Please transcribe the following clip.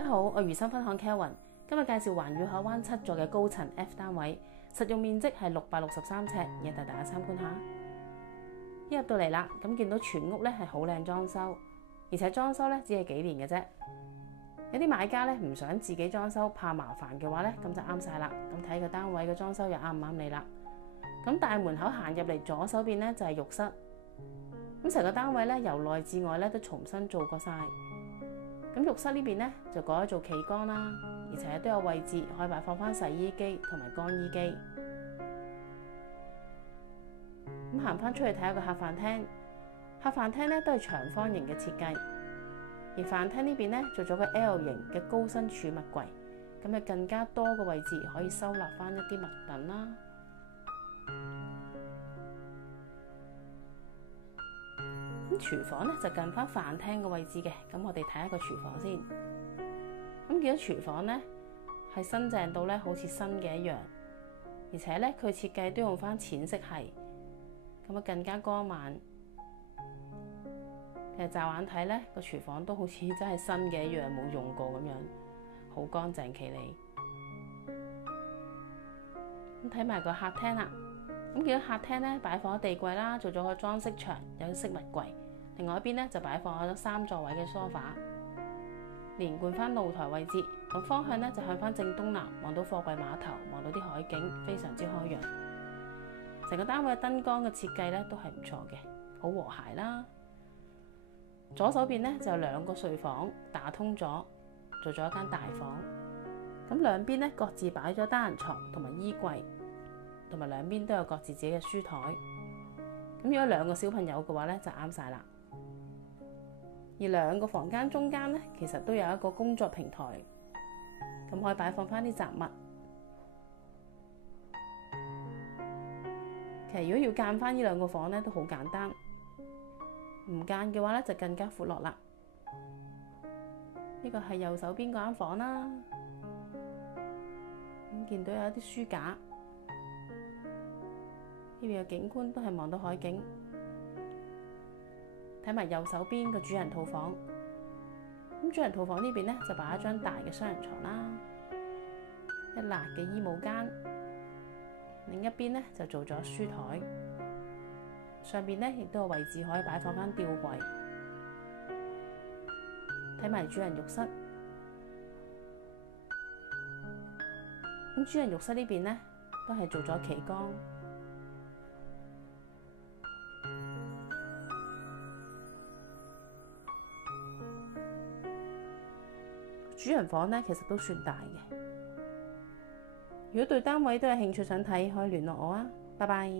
大家好，我如心分享 Kelvin， 今日介紹環宇海灣7座嘅高層 F 單位，實用面積係663尺，亦帶大家參觀下。一入到嚟啦，咁見到全屋咧係好靚裝修，而且裝修咧只係幾年嘅啫。有啲買家咧唔想自己裝修，怕麻煩嘅話咧，咁就啱晒啦。咁睇個單位嘅裝修又啱唔啱你啦？咁大門口行入嚟左手邊咧就係浴室，咁成個單位咧由內至外咧都重新做過晒。咁浴室呢邊咧就改咗做企缸啦，而且都有位置可以擺放翻洗衣機同埋乾衣機。咁行翻出去睇下個客飯廳，客飯廳咧都係長方形嘅設計，而飯廳呢邊咧做咗個 L 型嘅高身儲物櫃，咁就更加多個位置可以收納翻一啲物品啦。咁廚房咧就近翻飯廳嘅位置嘅，咁我哋睇下個廚房先。咁見到廚房咧係新淨到咧好似新嘅一樣，而且咧佢設計都用翻淺色系，咁啊更加光猛。其實乍眼睇咧個廚房都好似真係新嘅一樣，冇用過咁樣，好乾淨企理。咁睇埋個客廳啦。咁見到客廳咧擺放咗地櫃啦，做咗個裝飾牆，有飾物櫃。另外一邊咧就擺放咗3座位嘅梳化，連貫翻露台位置。咁方向咧就向翻正東南，望到貨櫃碼頭，望到啲海景，非常之開揚。成個單位嘅燈光嘅設計咧都係唔錯嘅，好和諧啦。左手邊咧就有2個睡房，打通咗，做咗一間大房。咁兩邊咧各自擺咗單人床同埋衣櫃。同埋兩邊都有各自自己嘅書台，咁如果2個小朋友嘅話咧就啱晒啦。而2個房間中間咧，其實都有一個工作平台，咁可以擺放翻啲雜物。其實如果要間翻呢2個房咧，都好簡單，唔間嘅話咧就更加闊落啦。呢個係右手邊嗰間房啦，咁見到有一啲書架。呢邊嘅景觀都係望到海景，睇埋右手邊個主人套房。咁主人套房呢邊咧就擺一張大嘅雙人床啦，一辣嘅衣帽間，另一邊咧就做咗書台，上邊咧亦都有位置可以擺放翻吊櫃。睇埋主人浴室，咁主人浴室呢邊咧都係做咗企缸。主人房咧其實都算大嘅，如果對單位都有興趣想睇，可以聯絡我啊！拜拜。